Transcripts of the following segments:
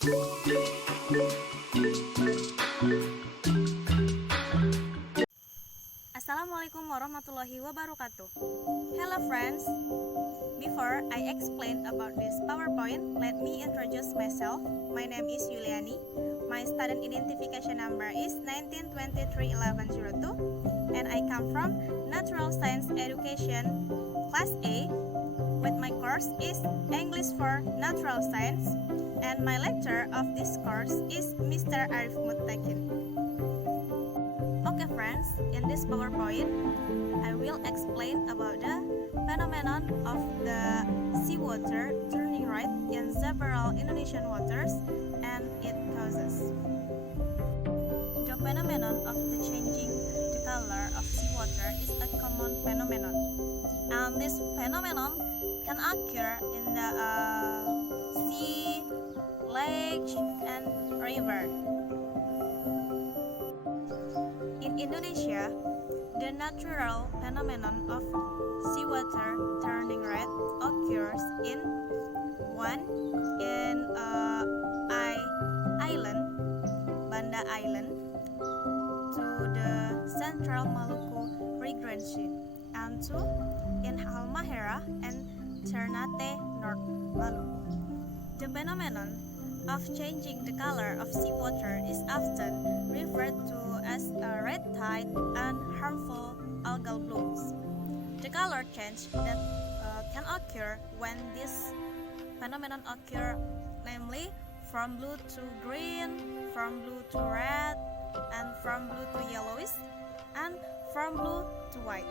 Assalamualaikum warahmatullahi wabarakatuh. Hello friends. Before I explain about this PowerPoint, let me introduce myself. My name is Yuliani. My student identification number is 19231102 and I come from Natural Science Education Class A. With my course is English for Natural Science and my lecturer of this course is Mr. Arif Muttaqin. Okay friends, in this PowerPoint, I will explain about the phenomenon of the seawater turning red in several Indonesian waters and its causes. The phenomenon of the changing the color of seawater is a common phenomenon, and this phenomenon can occur in the sea, lake, and river. In Indonesia, the natural phenomenon of seawater turning red occurs in island, Banda Island, to the central Maluku Regency, and 2 in Halmahera and Ternate, North Maluku. The phenomenon of changing the color of seawater is often referred to as a red tide and harmful algal blooms. The color change that can occur when this phenomenon occur, namely from blue to green, from blue to red, and from blue to yellowish, and from blue to white.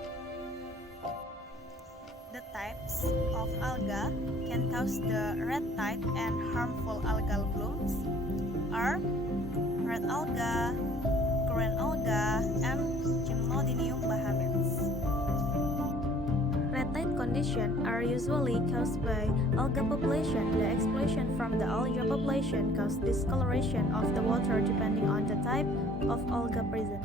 The types of algae can cause the red tide and harmful algal blooms are red algae, green algae, and Gymnodium bahamens. Red tide conditions are usually caused by algae population. The explosion from the algae population causes discoloration of the water depending on the type of algae present.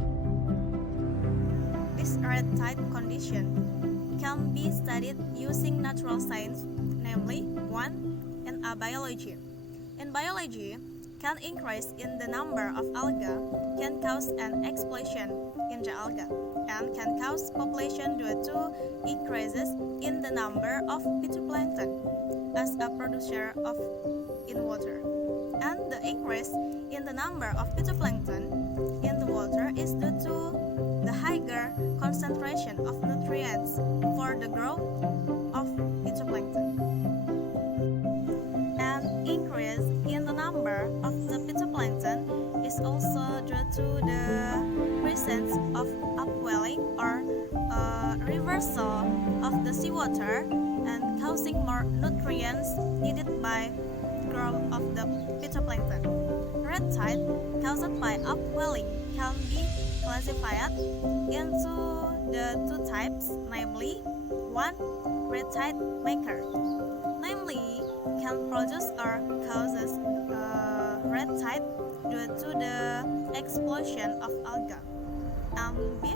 This red tide condition can be studied using natural science, namely 1 in biology. In biology, can increase in the number of algae can cause an explosion in the algae and can cause population due to increases in the number of phytoplankton as a producer of in water. And the increase in the number of phytoplankton in the water is due to the higher concentration of nutrients for the growth of phytoplankton. And increase in the number of the phytoplankton is also due to the presence of upwelling or reversal of the seawater and causing more nutrients needed by growth of the phytoplankton. Red tide caused by upwelling can be classified into the 2 types, namely 1 red tide maker, namely can produce or causes red tide due to the explosion of algae, and B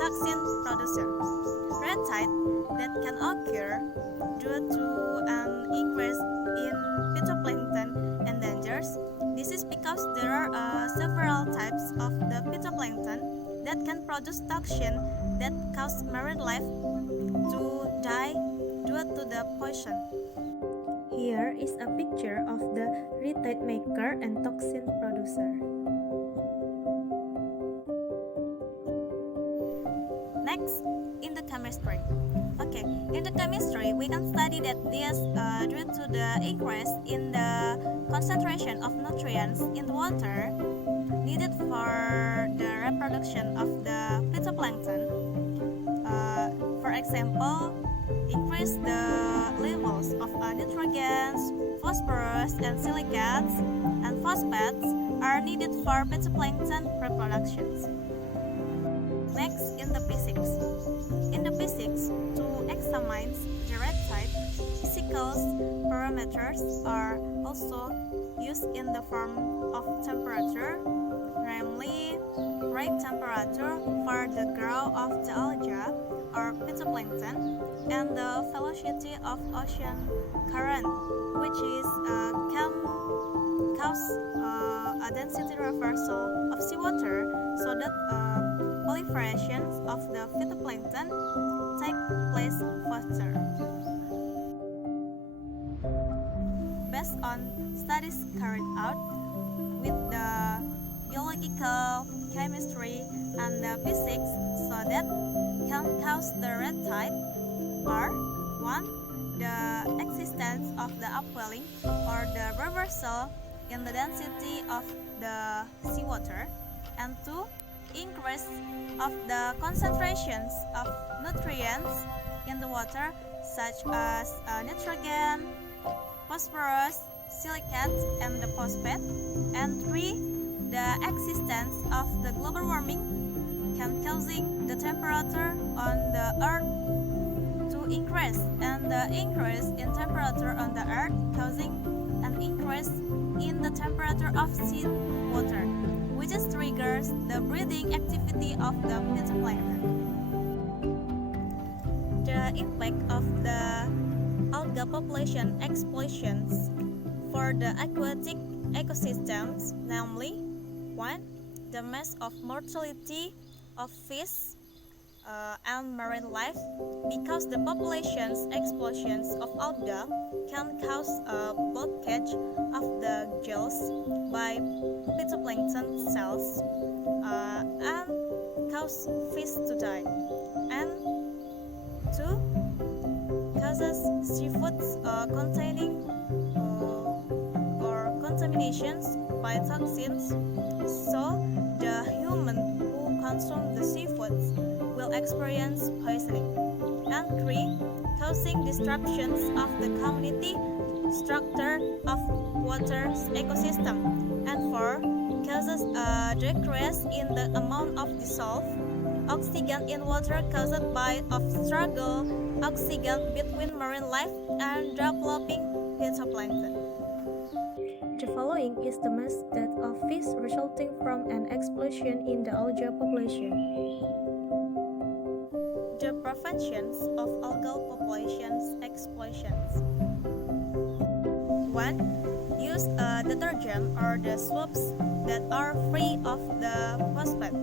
suction producer. Red tide that can occur due to an increase in phytoplankton endangers. This is because there are several types of the phytoplankton that can produce toxin that cause marine life to die due to the poison. Here is a picture of the red tide maker and toxin producer. Next, in the chemistry. Okay, in the chemistry, we can study that this due to the increase in the concentration of nutrients in the water needed for the reproduction of the phytoplankton. For example, increase the levels of nitrogens, phosphorus, and silicates, and phosphates are needed for phytoplankton reproductions. Next, in the physics. In the physics, to examine the red tide, physical parameters are also used in the form of temperature, namely right temperature for the growth of the algae or phytoplankton, and the velocity of ocean current, which is can cause a density reversal of seawater so that proliferation of the phytoplankton take place faster. Based on studies carried out with the biological, chemistry, and the physics so that can cause the red tide are 1. The existence of the upwelling or the reversal in the density of the seawater, and 2. Increase of the concentrations of nutrients in the water such as nitrogen, phosphorus, silicates, and the phosphate, and 3. The existence of the global warming can causing the temperature on the earth to increase, and the increase in temperature on the earth causing an increase in the temperature of sea water, which triggers the breeding activity of the phytoplankton. The impact of the algae population explosions for the aquatic ecosystems, namely 1. The mass of mortality of fish and marine life, because the population's explosions of algae can cause a blockage of the gills by phytoplankton cells and cause fish to die, and 2. Causes seafoods containing or contaminations by toxins, so the human who consume the seafoods will experience poisoning, and 3. Causing disruptions of the community structure of water's ecosystem, and 4. Causes a decrease in the amount of dissolved oxygen in water caused by of struggle oxygen between marine life and developing phytoplankton. The following is the mass death of fish resulting from an explosion in the algae population. The preventions of algal populations explosions. 1. Use a detergent or the soaps that are free of the phosphate,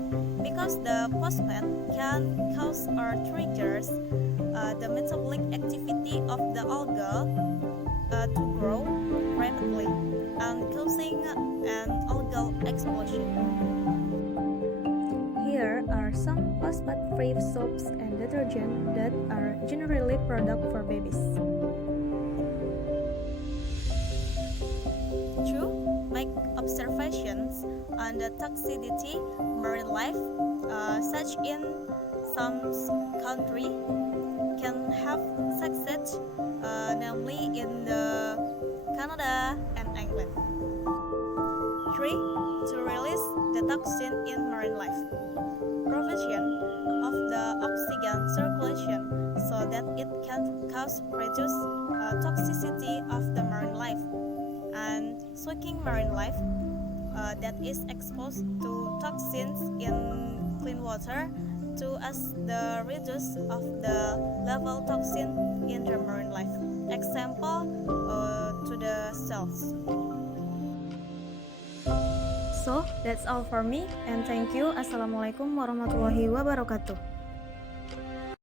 because the phosphate can cause or triggers the metabolic activity of the algae to grow rapidly and causing an algal explosion. Here are some phosphate-free soaps and detergent that are generally product for babies. 2. Make observations on the toxicity marine life, such in some country can have success, namely in the Canada and England. 3. To release the toxin in marine life. Provision of the oxygen circulation so that it can cause reduce toxicity of the marine life, and soaking marine life that is exposed to toxins in clean water to as the reduce of the level toxin in the marine life. Example to the cells. So, that's all for me, and thank you. Assalamualaikum warahmatullahi wabarakatuh.